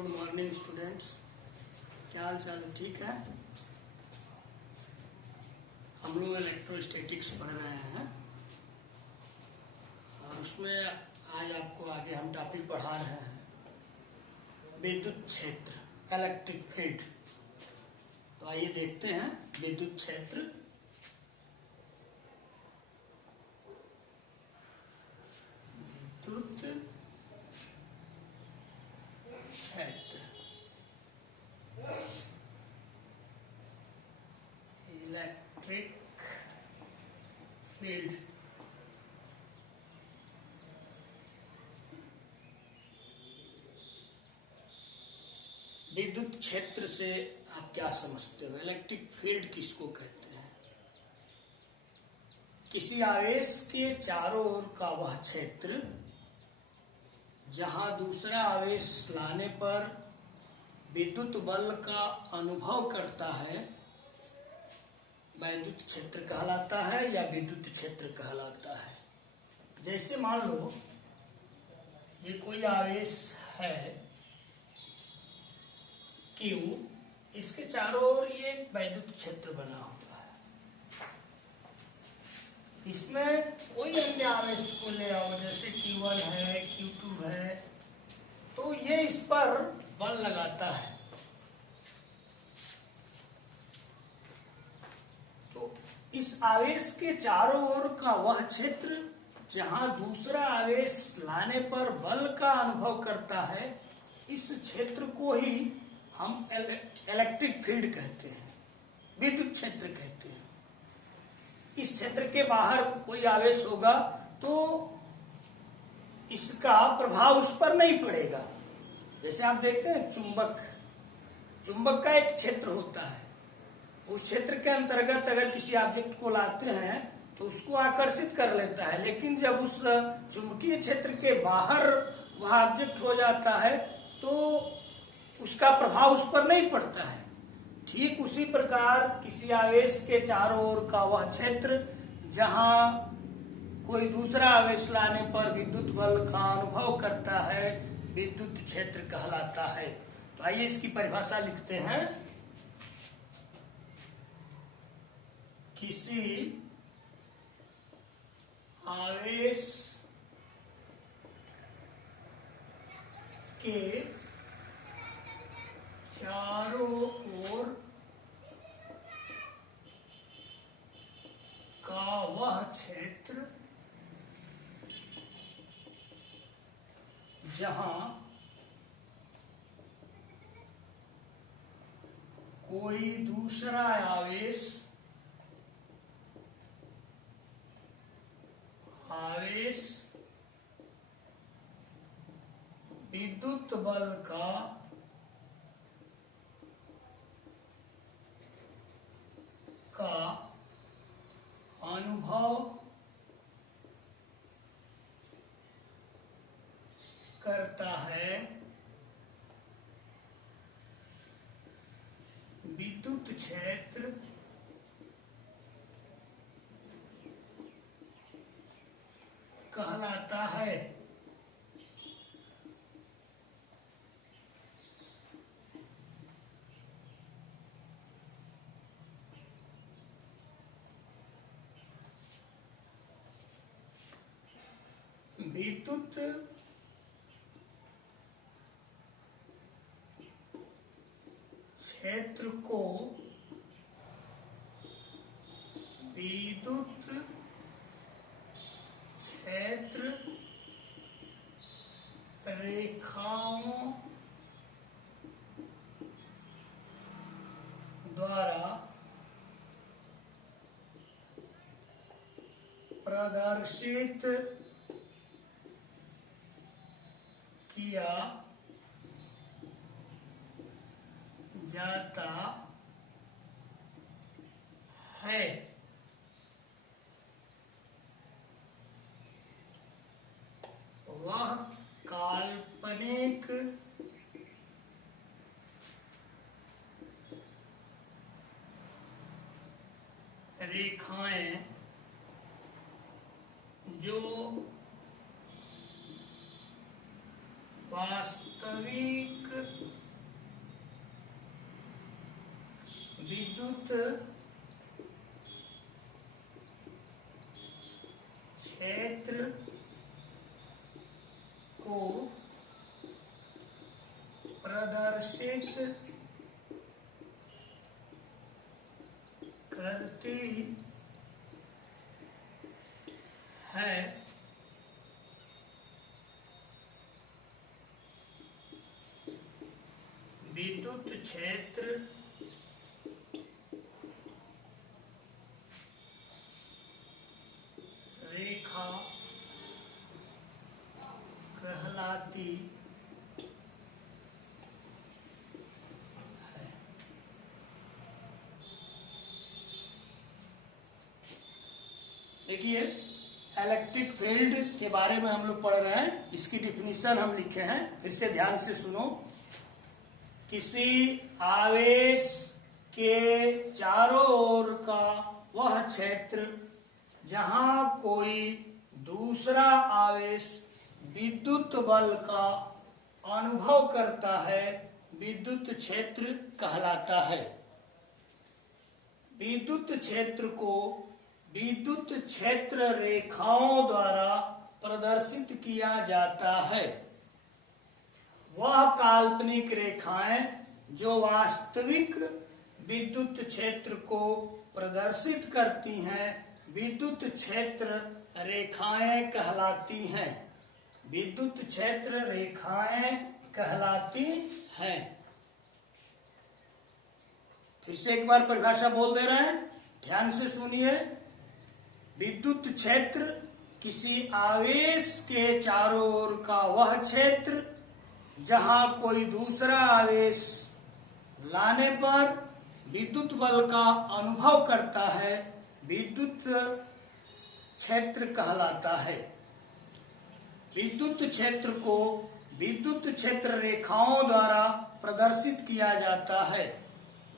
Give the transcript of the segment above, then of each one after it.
Good morning students. क्या हाल चाल है? ठीक है। हम लोग इलेक्ट्रोस्टैटिक्स पढ़ रहे हैं और उसमें आज आपको आगे हम टॉपिक पढ़ा रहे हैं विद्युत क्षेत्र, इलेक्ट्रिक फील्ड। तो आइए देखते हैं विद्युत क्षेत्र। विद्युत क्षेत्र, इलेक्ट्रिक फील्ड। विद्युत क्षेत्र से आप क्या समझते हो? इलेक्ट्रिक फील्ड किसको कहते हैं? किसी आवेश के चारों ओर का वह क्षेत्र जहां दूसरा आवेश लाने पर विद्युत बल का अनुभव करता है, विद्युत क्षेत्र कहलाता है या विद्युत क्षेत्र कहलाता है। जैसे मान लो ये कोई आवेश है Q, इसके चारों ओर ये एक विद्युत क्षेत्र बना हुआ है। इसमें कोई अन्य आवेश को ले आओ, जैसे Q1 है, Q2 है, तो ये इस पर बल लगाता है। तो इस आवेश के चारों ओर का वह क्षेत्र जहां दूसरा आवेश लाने पर बल का अनुभव करता है, इस क्षेत्र को ही हम इलेक्ट्रिक फील्ड कहते हैं, विद्युत क्षेत्र कहते हैं। इस क्षेत्र के बाहर कोई आवेश होगा तो इसका प्रभाव उस पर नहीं पड़ेगा। जैसे आप देखते हैं चुंबक का एक क्षेत्र होता है, उस क्षेत्र के अंतर्गत अगर किसी ऑब्जेक्ट को लाते हैं तो उसको आकर्षित कर लेता है, लेकिन जब उस चुंबकीय क्षेत्र के बाहर वह ऑब्जेक्ट हो जाता है तो उसका प्रभाव उस पर नहीं पड़ता है। ठीक उसी प्रकार किसी आवेश के चारों ओर का वह क्षेत्र जहां कोई दूसरा आवेश लाने पर विद्युत बल का अनुभव करता है, विद्युत क्षेत्र कहलाता है। तो आइए इसकी परिभाषा लिखते हैं। किसी आवेश के चारों ओर का वह क्षेत्र जहां कोई दूसरा आवेश विद्युत बल का अनुभव करता है, विद्युत क्षेत्र कहलाता है। विद्युत क्षेत्र को विद्युत क्षेत्र रेखाओं द्वारा प्रदर्शित किया जाता है। वह काल्पनिक रेखाएं जो वास्तविक विद्युत क्षेत्र को प्रदर्शित करती है। विद्युत क्षेत्र रेखा कहलाती है। देखिए, इलेक्ट्रिक फील्ड के बारे में हम लोग पढ़ रहे हैं, इसकी डिफिनीशन हम लिखे हैं, फिर से ध्यान से सुनो। किसी आवेश के चारों ओर का वह क्षेत्र जहां कोई दूसरा आवेश विद्युत बल का अनुभव करता है, विद्युत क्षेत्र कहलाता है। विद्युत क्षेत्र को विद्युत क्षेत्र रेखाओं द्वारा प्रदर्शित किया जाता है। वह काल्पनिक रेखाएं जो वास्तविक विद्युत क्षेत्र को प्रदर्शित करती हैं, विद्युत क्षेत्र रेखाएं कहलाती हैं। विद्युत क्षेत्र रेखाएं कहलाती हैं। फिर से एक बार परिभाषा बोल दे रहे हैं, ध्यान से सुनिए। विद्युत क्षेत्र किसी आवेश के चारों ओर का वह क्षेत्र जहां कोई दूसरा आवेश लाने पर विद्युत बल का अनुभव करता है, विद्युत क्षेत्र कहलाता है। विद्युत क्षेत्र को विद्युत क्षेत्र रेखाओं द्वारा प्रदर्शित किया जाता है।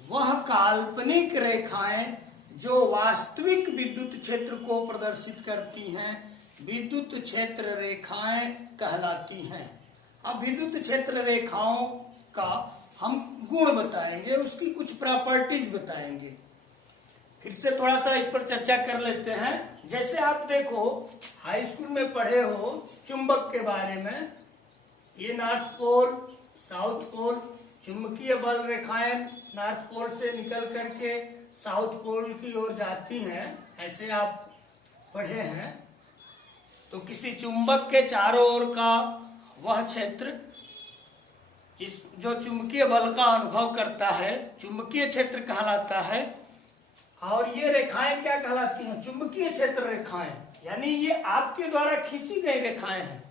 वह काल्पनिक रेखाएं जो वास्तविक विद्युत क्षेत्र को प्रदर्शित करती हैं, विद्युत क्षेत्र रेखाएं कहलाती हैं। अब विद्युत क्षेत्र रेखाओं का हम गुण बताएंगे, उसकी कुछ प्रॉपर्टीज बताएंगे। फिर से थोड़ा सा इस पर चर्चा कर लेते हैं। जैसे आप देखो, हाई स्कूल में पढ़े हो चुंबक के बारे में, ये नॉर्थ पोल साउथ पोल, चुंबकीय बल रेखाएं नॉर्थ पोल से निकल करके साउथ पोल की ओर जाती हैं, ऐसे आप पढ़े हैं। तो किसी चुंबक के चारों ओर का वह क्षेत्र जो चुंबकीय बल का अनुभव करता है, चुंबकीय क्षेत्र कहलाता है। और ये रेखाएं क्या कहलाती हैं? चुंबकीय क्षेत्र रेखाएं, यानी ये आपके द्वारा खींची गई रेखाएं हैं,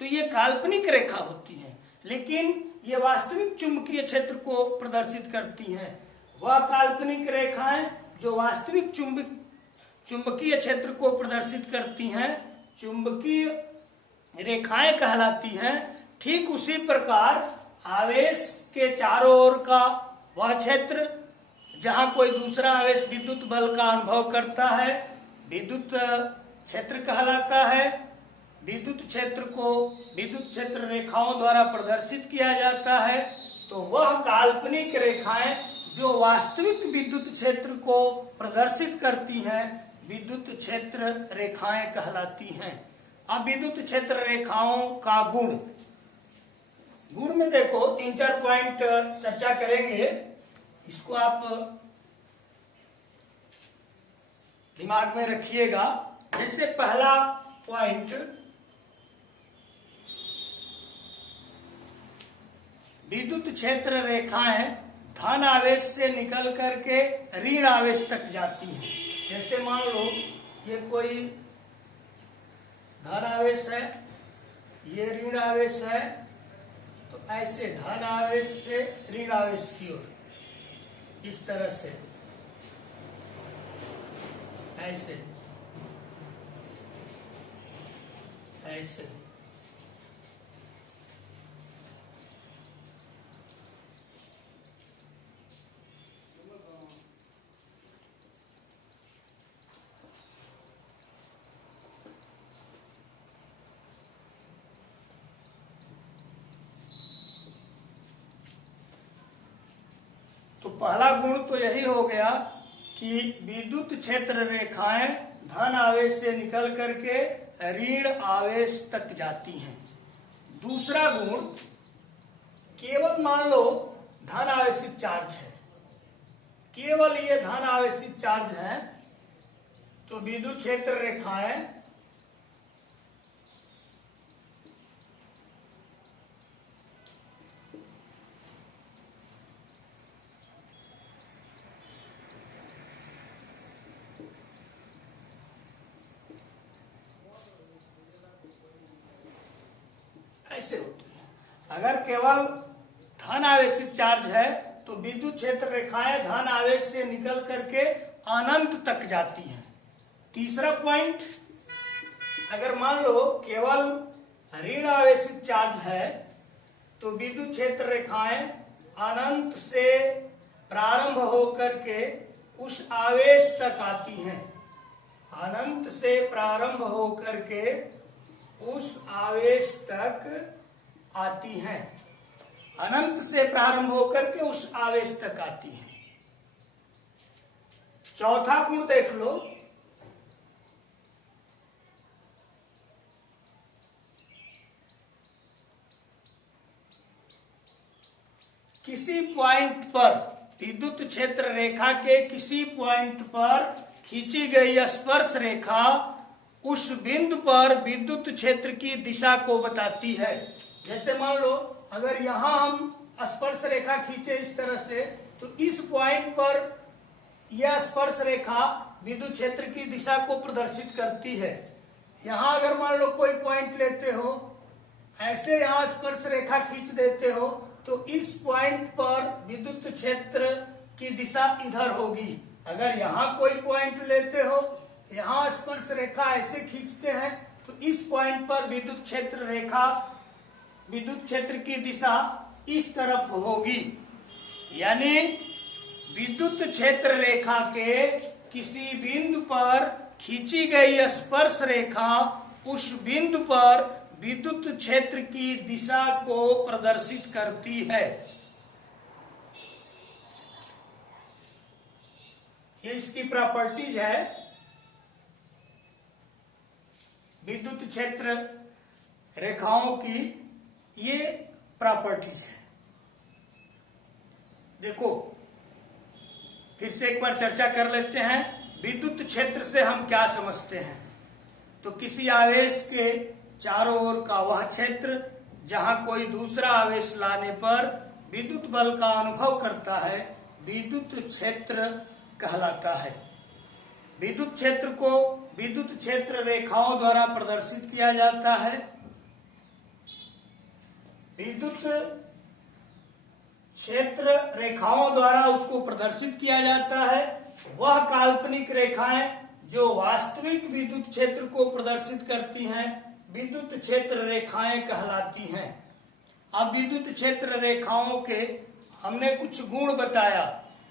तो ये काल्पनिक रेखा होती हैं, लेकिन ये वास्तविक चुंबकीय क्षेत्र को प्रदर्शित करती हैं। वह काल्पनिक रेखाएं जो वास्तविक चुंबकीय क्षेत्र को प्रदर्शित करती हैं, चुंबकीय रेखाएं कहलाती हैं। ठीक उसी प्रकार आवेश के चारों ओर का वह क्षेत्र जहां कोई दूसरा आवेश विद्युत बल का अनुभव करता है, विद्युत क्षेत्र कहलाता है। विद्युत क्षेत्र को विद्युत क्षेत्र रेखाओं द्वारा प्रदर्शित किया जाता है। तो वह काल्पनिक रेखाएं जो वास्तविक विद्युत क्षेत्र को प्रदर्शित करती हैं, विद्युत क्षेत्र रेखाएं कहलाती हैं। अब विद्युत क्षेत्र रेखाओं का गुण में देखो 3-4 पॉइंट चर्चा करेंगे, इसको आप दिमाग में रखिएगा। जैसे पहला पॉइंट, विद्युत क्षेत्र रेखाएं धन आवेश से निकल करके ऋण आवेश तक जाती हैं। जैसे मान लो ये कोई धन आवेश है, ये ऋण आवेश है, तो ऐसे धन आवेश से ऋण आवेश की ओर, इस तरह से, ऐसे ऐसे। पहला गुण तो यही हो गया कि विद्युत क्षेत्र रेखाएं धन आवेश से निकल करके ऋण आवेश तक जाती हैं। दूसरा गुण, केवल मान लो धन आवेशित चार्ज है, केवल ये धन आवेशित चार्ज है, तो विद्युत क्षेत्र रेखाएं ऐसे होती है। अगर केवल धन आवेशित चार्ज है तो विद्युत क्षेत्र रेखाएं धन आवेश से निकल करके अनंत तक जाती हैं। तीसरा पॉइंट, अगर मान लो केवल ऋण आवेशित चार्ज है तो विद्युत क्षेत्र रेखाएं अनंत से प्रारंभ होकर के उस आवेश तक आती हैं, अनंत से प्रारंभ होकर के उस आवेश तक आती हैं, अनंत से प्रारंभ होकर के उस आवेश तक आती हैं। चौथा गुण देख लो, किसी पॉइंट पर विद्युत क्षेत्र रेखा के किसी पॉइंट पर खींची गई स्पर्श रेखा उस बिंदु पर विद्युत क्षेत्र की दिशा को बताती है। जैसे मान लो अगर यहां हम स्पर्श रेखा खींचे इस तरह से, तो इस पॉइंट पर यह स्पर्श रेखा विद्युत क्षेत्र की दिशा को प्रदर्शित करती है। यहां अगर मान लो कोई पॉइंट लेते हो, ऐसे यहां स्पर्श रेखा खींच देते हो, तो इस पॉइंट पर विद्युत क्षेत्र की दिशा इधर होगी। अगर यहाँ कोई पॉइंट लेते हो, यहाँ स्पर्श रेखा ऐसे खींचते हैं, तो इस पॉइंट पर विद्युत क्षेत्र रेखा, विद्युत क्षेत्र की दिशा इस तरफ होगी। यानी विद्युत क्षेत्र रेखा के किसी बिंदु पर खींची गई स्पर्श रेखा उस बिंदु पर विद्युत क्षेत्र की दिशा को प्रदर्शित करती है। ये इसकी प्रॉपर्टीज है, विद्युत क्षेत्र रेखाओं की ये प्रॉपर्टीज है। देखो फिर से एक बार चर्चा कर लेते हैं, विद्युत क्षेत्र से हम क्या समझते हैं। तो किसी आवेश के चारों ओर का वह क्षेत्र जहां कोई दूसरा आवेश लाने पर विद्युत बल का अनुभव करता है, विद्युत क्षेत्र कहलाता है। विद्युत क्षेत्र को विद्युत क्षेत्र रेखाओं द्वारा प्रदर्शित किया जाता है। विद्युत क्षेत्र रेखाओं द्वारा उसको प्रदर्शित किया जाता है। वह काल्पनिक रेखाएं जो वास्तविक विद्युत क्षेत्र को प्रदर्शित करती हैं, विद्युत क्षेत्र रेखाएं कहलाती हैं। अब विद्युत क्षेत्र रेखाओं के हमने कुछ गुण बताया।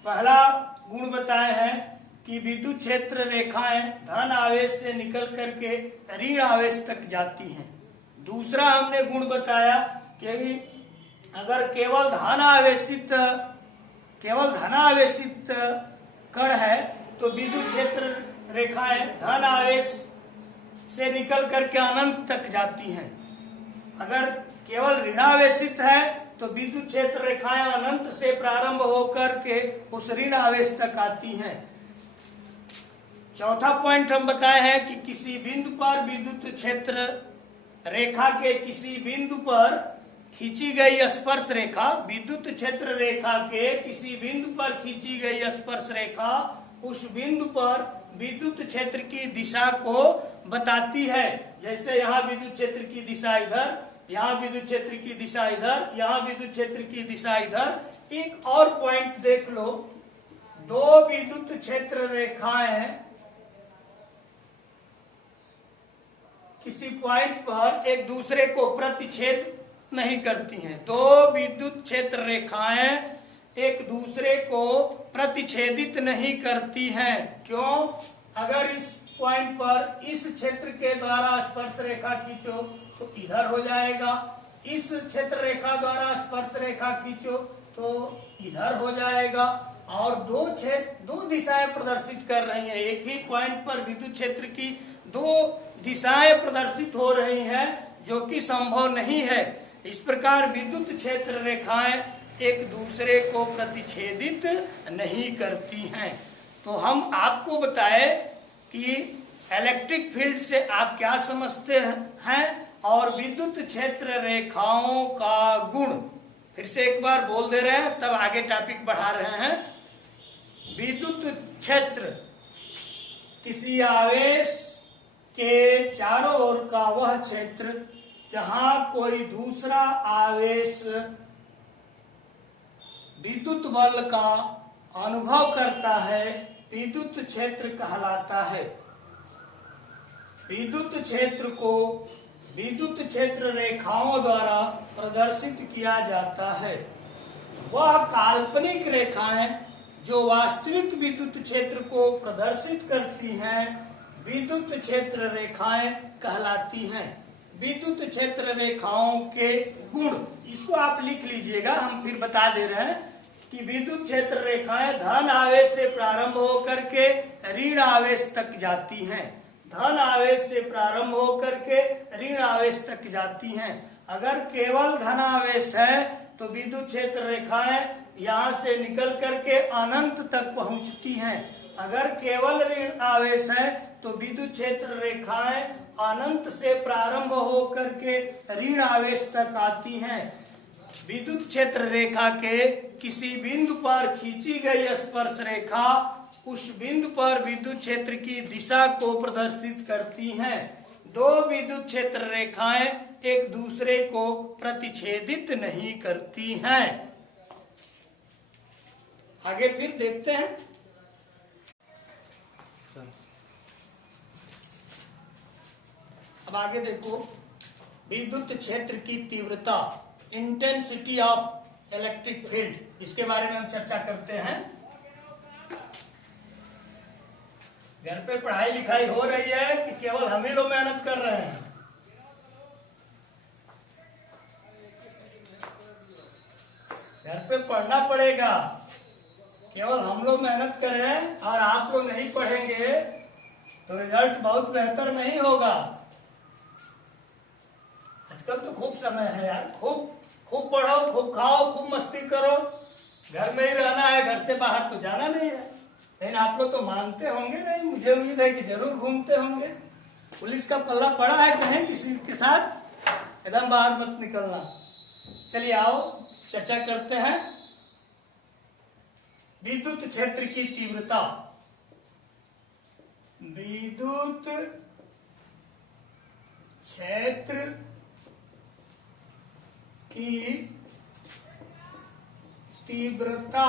पहला गुण बताए हैं कि विद्युत क्षेत्र रेखाएं धन आवेश से निकल करके ऋण आवेश तक जाती हैं। दूसरा हमने गुण बताया कि अगर केवल धन आवेशित कण है तो विद्युत क्षेत्र रेखाएं धन आवेश से निकल करके अनंत तक जाती हैं। अगर केवल ऋणावेशित है तो विद्युत क्षेत्र रेखाएं अनंत से प्रारंभ होकर के उस ऋण आवेश तक आती हैं। चौथा पॉइंट हम बताए हैं कि किसी बिंदु पर विद्युत क्षेत्र रेखा के किसी बिंदु पर खींची गई स्पर्श रेखा, विद्युत क्षेत्र रेखा के किसी बिंदु पर खींची गई स्पर्श रेखा उस बिंदु पर विद्युत क्षेत्र की दिशा को बताती है। जैसे यहाँ विद्युत क्षेत्र की दिशा इधर, यहाँ विद्युत क्षेत्र की दिशा इधर, यहाँ विद्युत क्षेत्र की दिशा इधर। एक और पॉइंट देख लो, दो विद्युत क्षेत्र रेखाएं किसी पॉइंट पर एक दूसरे को प्रतिच्छेद नहीं करती हैं। दो विद्युत क्षेत्र रेखाएं एक दूसरे को प्रतिच्छेदित नहीं करती हैं। क्यों? अगर इस पॉइंट पर इस क्षेत्र के द्वारा स्पर्श रेखा खींचो तो इधर हो जाएगा, इस क्षेत्र रेखा द्वारा स्पर्श रेखा खींचो तो इधर हो जाएगा, और दो दिशाएं प्रदर्शित कर रही हैं। एक ही पॉइंट पर विद्युत क्षेत्र की दो दिशाएं प्रदर्शित हो रही हैं, जो कि संभव नहीं है। इस प्रकार विद्युत क्षेत्र रेखाएं एक दूसरे को प्रतिच्छेदित नहीं करती हैं। तो हम आपको बताए कि इलेक्ट्रिक फील्ड से आप क्या समझते हैं और विद्युत क्षेत्र रेखाओं का गुण फिर से एक बार बोल दे रहे हैं, तब आगे टॉपिक बढ़ा रहे हैं। विद्युत क्षेत्र किसी आवेश के चारों ओर का वह क्षेत्र जहां कोई दूसरा आवेश विद्युत बल का अनुभव करता है, विद्युत क्षेत्र कहलाता है। विद्युत क्षेत्र को विद्युत क्षेत्र रेखाओं द्वारा प्रदर्शित किया जाता है। वह काल्पनिक रेखाएं जो वास्तविक विद्युत क्षेत्र को प्रदर्शित करती हैं, विद्युत क्षेत्र रेखाएं कहलाती हैं। विद्युत क्षेत्र रेखाओं के गुण, इसको आप लिख लीजिएगा, हम फिर बता दे रहे हैं कि विद्युत क्षेत्र रेखाएं धन आवेश से प्रारंभ होकर के ऋण आवेश तक जाती हैं। धन आवेश से प्रारंभ होकर के ऋण आवेश तक जाती हैं। अगर केवल धन आवेश है तो विद्युत क्षेत्र रेखाएं यहाँ से निकल करके अनंत तक पहुंचती हैं। अगर केवल ऋण आवेश है तो विद्युत क्षेत्र रेखाएं अनंत से प्रारंभ होकर के ऋण आवेश तक आती हैं। विद्युत क्षेत्र रेखा के किसी बिंदु पर खींची गई स्पर्श रेखा उस बिंदु पर विद्युत क्षेत्र की दिशा को प्रदर्शित करती हैं। दो विद्युत क्षेत्र रेखाएं एक दूसरे को प्रतिच्छेदित नहीं करती हैं। आगे फिर देखते हैं। अब आगे देखो, विद्युत क्षेत्र की तीव्रता, इंटेंसिटी ऑफ इलेक्ट्रिक फील्ड, इसके बारे में हम चर्चा करते हैं। घर पे पढ़ाई लिखाई हो रही है कि केवल हम ही लोग मेहनत कर रहे हैं? घर पे पढ़ना पड़ेगा। केवल हम लोग मेहनत करें और आप लोग नहीं पढ़ेंगे तो रिजल्ट बहुत बेहतर नहीं होगा। आजकल तो खूब समय है यार, खूब पढ़ो, खूब खाओ, खूब मस्ती करो। घर में ही रहना है, घर से बाहर तो जाना नहीं है। लेकिन आप लोग तो मानते होंगे नहीं, मुझे उम्मीद है कि जरूर घूमते होंगे। पुलिस का पल्ला पड़ा है कहीं किसी के साथ, एकदम बाहर मत निकलना। चलिए आओ चर्चा करते हैं। विद्युत क्षेत्र की तीव्रता, विद्युत क्षेत्र की तीव्रता,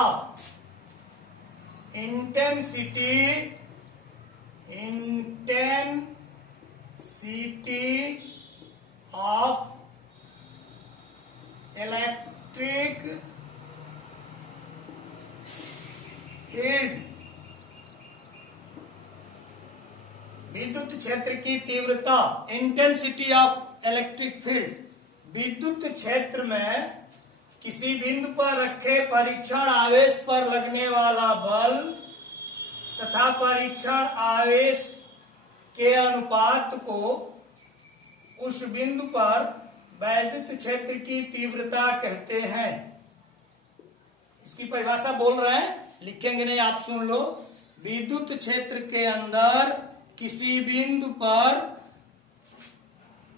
इंटेंसिटी ऑफ इलेक्ट्रिक फील्ड, विद्युत क्षेत्र की तीव्रता, इंटेंसिटी ऑफ इलेक्ट्रिक फील्ड, विद्युत क्षेत्र में किसी बिंदु पर रखे परीक्षण आवेश पर लगने वाला बल तथा परीक्षण आवेश के अनुपात को उस बिंदु पर वैद्युत क्षेत्र की तीव्रता कहते हैं। इसकी परिभाषा बोल रहे हैं, लिखेंगे नहीं, आप सुन लो। विद्युत क्षेत्र के अंदर किसी बिंदु पर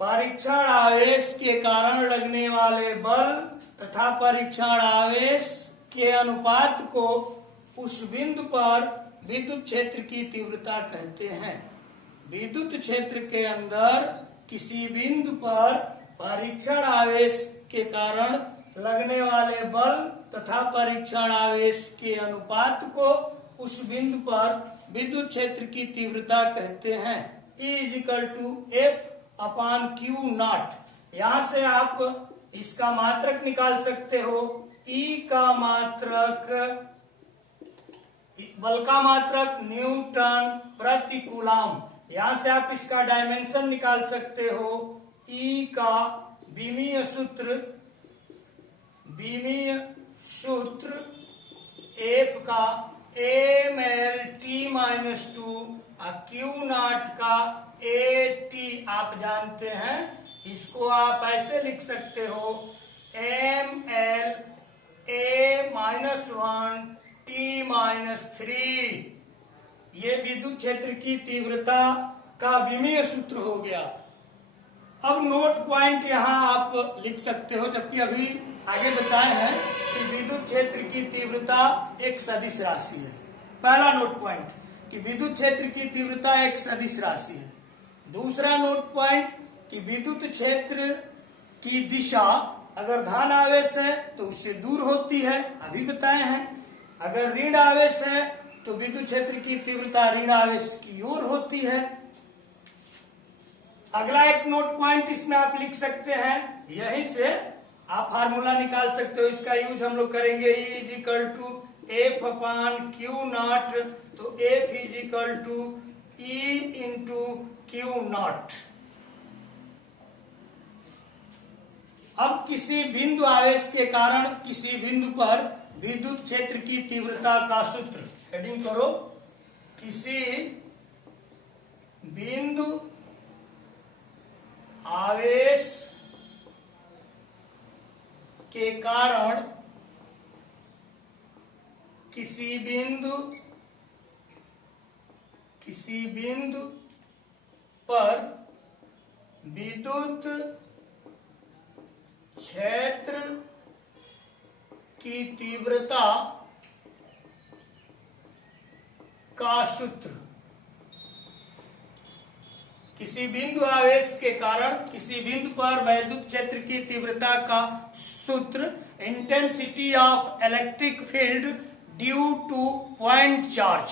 परीक्षण आवेश के कारण लगने वाले बल तथा परीक्षण आवेश के अनुपात को उस बिंदु पर विद्युत क्षेत्र की तीव्रता कहते हैं। विद्युत क्षेत्र के अंदर किसी बिंदु पर परीक्षण आवेश के कारण लगने वाले बल तथा परीक्षण आवेश के अनुपात को उस बिंदु पर विद्युत क्षेत्र की तीव्रता कहते हैं। E=F/Q0। यहां से आप इसका मात्रक निकाल सकते हो। E का मात्रक, बल का मात्रक न्यूटन प्रति कूलम। यहां से आप इसका डायमेंशन निकाल सकते हो। E का विमीय सूत्र एफ का mL_T-2 क्यू नॉट का AT आप जानते हैं, इसको आप ऐसे लिख सकते हो mL_A-1T-3। ये विद्युत क्षेत्र की तीव्रता का विमीय सूत्र हो गया। अब नोट पॉइंट यहां आप लिख सकते हो, जबकि अभी आगे बताए हैं कि विद्युत क्षेत्र की तीव्रता एक सदिश राशि है। पहला नोट पॉइंट कि विद्युत क्षेत्र की तीव्रता एक सदिश राशि है। दूसरा नोट पॉइंट कि विद्युत क्षेत्र की दिशा अगर धन आवेश है तो उससे दूर होती है, अभी बताए हैं। अगर ऋण आवेश है तो विद्युत क्षेत्र की तीव्रता ऋण आवेश की ओर होती है। अगला एक नोट पॉइंट इसमें आप लिख सकते हैं, यहीं से आप फार्मूला निकाल सकते हो। इसका यूज हम लोग करेंगे E=F/Q0, तो F=E/Q0। अब किसी बिंदु आवेश के कारण किसी बिंदु पर विद्युत क्षेत्र की तीव्रता का सूत्र, हेडिंग करो, किसी बिंदु आवेश के कारण किसी बिंदु पर विद्युत क्षेत्र की तीव्रता का सूत्र। किसी बिंदु आवेश के कारण किसी बिंदु पर विद्युत क्षेत्र की तीव्रता का सूत्र, intensity of electric field due two point charge.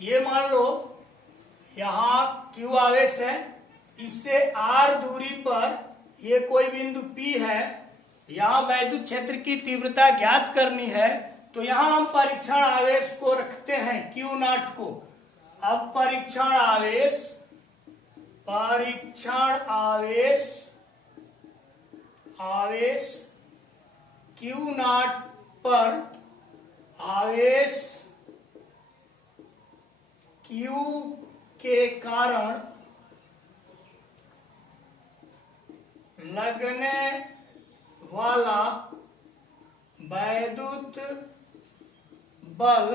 ये मान लो यहां Q आवेश है, इससे R दूरी पर ये कोई बिंदु P है, यहां विद्युत क्षेत्र की तीव्रता ज्ञात करनी है, तो यहां हम परीक्षण आवेश को रखते हैं Q0 को। अब परीक्षण आवेश Q0 पर आवेश Q के कारण लगने वाला वैद्युत बल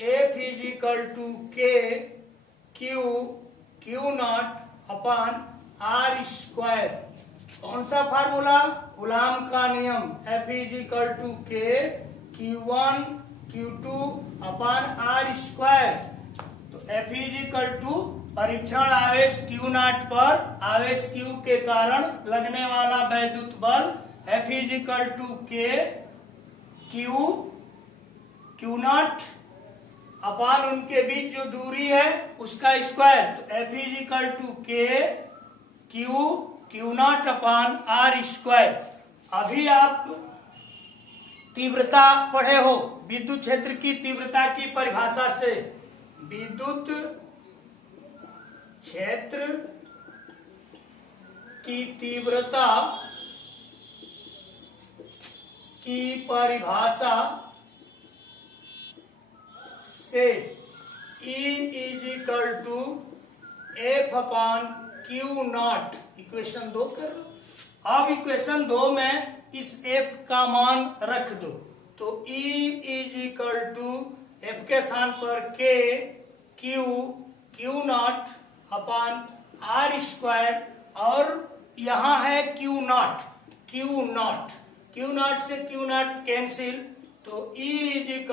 F=K/Q0/R²। कौन सा फार्मूला? कूलाम का नियम, F=K/Q1/Q2/R²। तो F= परीक्षण आवेश Q0 पर आवेश Q के कारण लगने वाला वैद्युत बल F=Q0 उनके बीच जो दूरी है उसका स्क्वायर, तो F=K/Q0/R²। अभी आप तीव्रता पढ़े हो विद्युत क्षेत्र की तीव्रता की परिभाषा से। विद्युत क्षेत्र की तीव्रता की परिभाषा से E=F/Q0। इक्वेशन 2 कर लो। अब इक्वेशन 2 में इस F का मान रख दो, तो E=F के स्थान पर Q0/R², और यहां है Q0 से Q0 कैंसिल, तो E=K/Q/R²।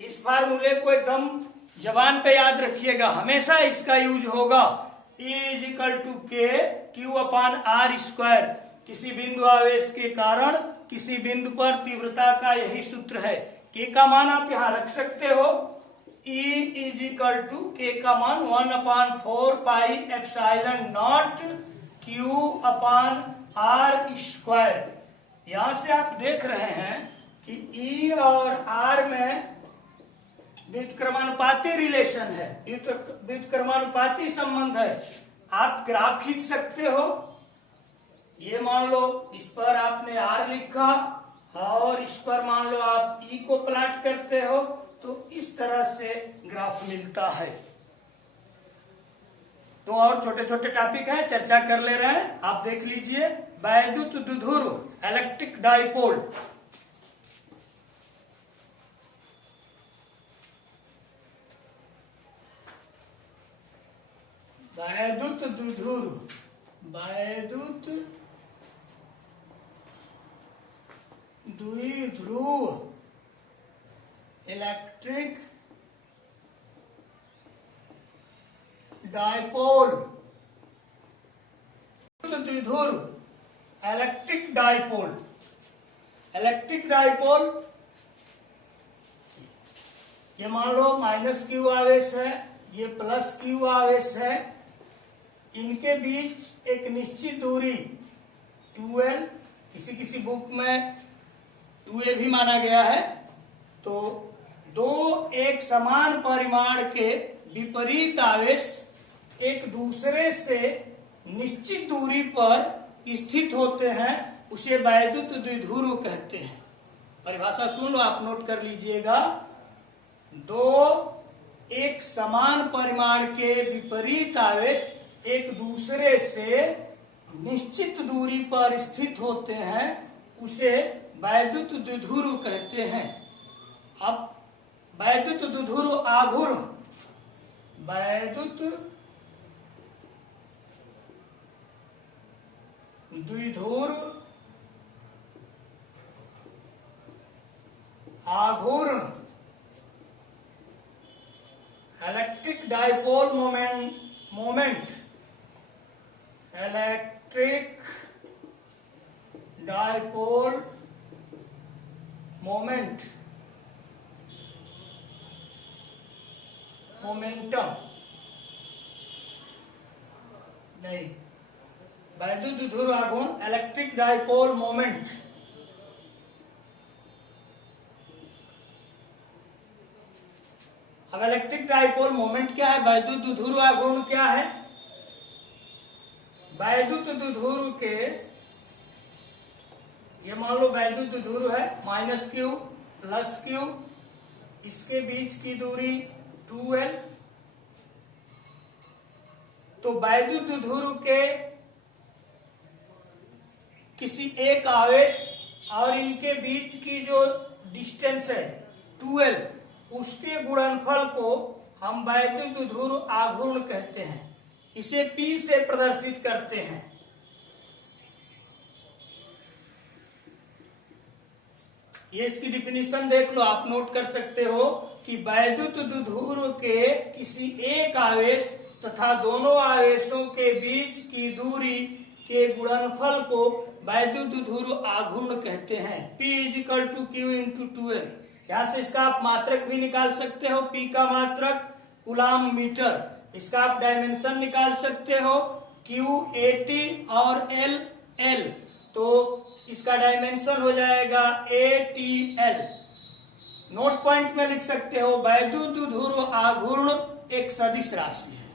इस फार्मूले को एकदम जबान पे याद रखिएगा, हमेशा इसका यूज होगा। E=K/Q/R²। किसी बिंदु आवेश के कारण किसी बिंदु पर तीव्रता का यही सूत्र है। K का मान आप यहां रख सकते हो। E=K का मान 1/4πε0Q/R²। यहां से आप देख रहे हैं कि E और R में व्युत्क्रमानुपाती रिलेशन है, व्युत्क्रमानुपाती संबंध है। आप ग्राफ खींच सकते हो, ये मान लो इस पर आपने R लिखा और इस पर मान लो आप E को प्लॉट करते हो, तो इस तरह से ग्राफ मिलता है। तो और छोटे छोटे टॉपिक है, चर्चा कर ले रहे हैं, आप देख लीजिए। वैद्युत द्विध्रुव इलेक्ट्रिक डाइपोल, वैद्युत द्विध्रुव, वैद्युत द्विध्रुव इलेक्ट्रिक डाइपोल, द्विध्रुव इलेक्ट्रिक डाइपोल, इलेक्ट्रिक डाइपोल, ये मान लो माइनस क्यू आवेश है, ये प्लस क्यू आवेश है, इनके बीच एक निश्चित दूरी 2L, किसी किसी बुक में 2A भी माना गया है। तो दो एक समान परिमाण के विपरीत आवेश एक दूसरे से निश्चित दूरी पर स्थित होते हैं, उसे वैद्युत द्विध्रुव कहते हैं। परिभाषा सुन लो, आप नोट कर लीजिएगा। दो एक समान परिमाण के विपरीत आवेश एक दूसरे से निश्चित दूरी पर स्थित होते हैं, उसे वैद्युत द्विध्रुव कहते हैं। अब वैद्युत द्विध्रुव आघूर्ण, वैद्युत द्विध्रुव आघूर्ण electric dipole moment, electric dipole momentum, नहीं, वैद्युत द्विध्रुव आघूर्ण इलेक्ट्रिक डाइपोल मोमेंट। अब इलेक्ट्रिक डाइपोल मोमेंट क्या है, वैद्युत द्विध्रुव आघूर्ण क्या है? वैद्युत द्विध्रुव के, ये मान लो वैद्युत द्विध्रुव है माइनस क्यू प्लस क्यू, इसके बीच की दूरी 2L। तो वैद्युत द्विध्रुव के किसी एक आवेश और इनके बीच की जो डिस्टेंस है 2L, उसके गुणनफल को हम वैद्युत द्विध्रुव आघूर्ण कहते हैं। इसे P से प्रदर्शित करते हैं। ये इसकी डिफिनीशन देख लो, आप नोट कर सकते हो कि वैद्युत द्विध्रुव के किसी एक आवेश तथा दोनों आवेशों के बीच की दूरी के गुणनफल को वैद्युत द्विध्रुव आघूर्ण कहते हैं। P = Q × 2L। यहां से इसका आप मात्रक भी निकाल सकते हो, P का मात्रक कूलाम मीटर, इसका आप डायमेंशन निकाल सकते हो, Q 80 और L L, तो इसका डायमेंशन हो जाएगा ATL। नोट पॉइंट में लिख सकते हो, वैद्युत द्विध्रुव आघूर्ण एक सदिश राशि है।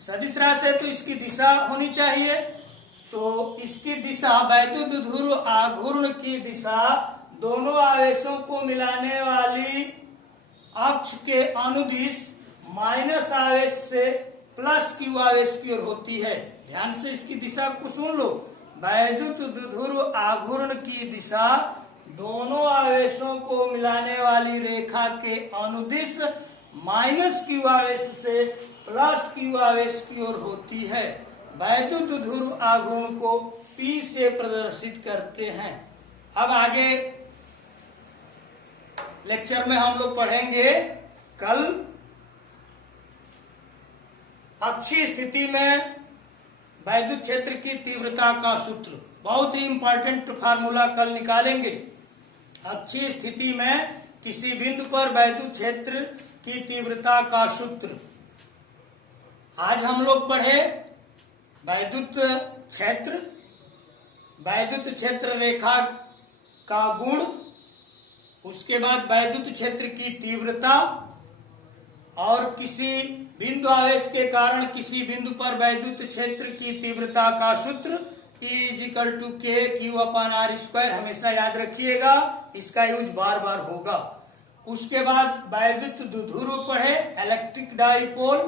सदिश राशि है तो इसकी दिशा होनी चाहिए, तो इसकी दिशा, वैद्युत द्विध्रुव आघूर्ण की दिशा दोनों आवेशों को मिलाने वाली अक्ष के अनुदिश माइनस आवेश से प्लस क्यू आवेश की ओर होती है। ध्यान से इसकी दिशा को सुन लो, वैद्युत द्विध्रुव आघूर्ण की दिशा दोनों आवेशों को मिलाने वाली रेखा के अनुदिश माइनस क्यू आवेश से प्लस क्यू आवेश की ओर होती है। वैद्युत द्विध्रुव आघूर्ण को P से प्रदर्शित करते हैं। अब आगे लेक्चर में हम लोग पढ़ेंगे कल अक्षीय स्थिति में वैद्युत क्षेत्र की तीव्रता का सूत्र, बहुत ही इंपॉर्टेंट फार्मूला कल निकालेंगे। अक्षीय स्थिति में किसी बिंदु पर वैद्युत क्षेत्र की तीव्रता का सूत्र। आज हम लोग पढ़े वैद्युत क्षेत्र, वैद्युत क्षेत्र रेखा का गुण, उसके बाद वैद्युत क्षेत्र की तीव्रता, और किसी बिंदु आवेश के कारण किसी बिंदु पर वैद्युत क्षेत्र की तीव्रता का सूत्र E=K/Q/R²। हमेशा याद रखिएगा, इसका यूज बार बार होगा। उसके बाद वैद्युत द्विध्रुव पढ़े, इलेक्ट्रिक डाइपोल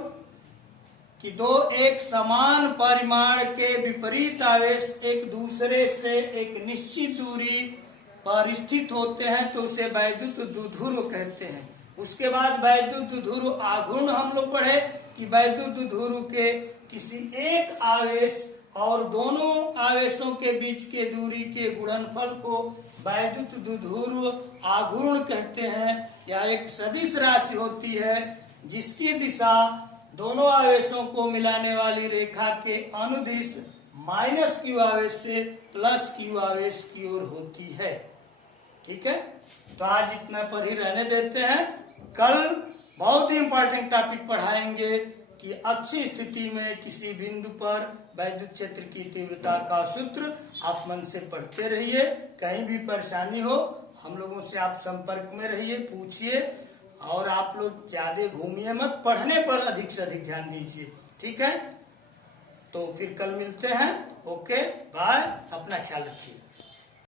कि दो एक समान परिमाण के विपरीत आवेश एक दूसरे से एक निश्चित दूरी पर स्थित होते हैं तो उसे वैद्युत द्विध्रुव कहते हैं। उसके बाद वैद्युत द्विध्रुव आघूर्ण हम लोग पढ़े कि वैद्युत द्विध्रुव के किसी एक आवेश और दोनों आवेशों के बीच के दूरी के गुणनफल को वैद्युत द्विध्रुव आघूर्ण कहते हैं। यह एक सदिश राशि होती है जिसकी दिशा दोनों आवेशों को मिलाने वाली रेखा के अनुदिश -q आवेश से +q आवेश की ओर होती है। ठीक है, तो आज इतना पर ही रहने देते हैं। कल बहुत ही इंपॉर्टेंट टॉपिक पढ़ाएंगे कि अच्छी स्थिति में किसी बिंदु पर वैद्युत क्षेत्र की तीव्रता का सूत्र। आप मन से पढ़ते रहिए, कहीं भी परेशानी हो हम लोगों से आप संपर्क में रहिए, पूछिए, और आप लोग ज्यादा घूमिए मत, पढ़ने पर अधिक से अधिक ध्यान दीजिए। ठीक है, तो फिर कल मिलते हैं। ओके बाय, अपना ख्याल रखिए।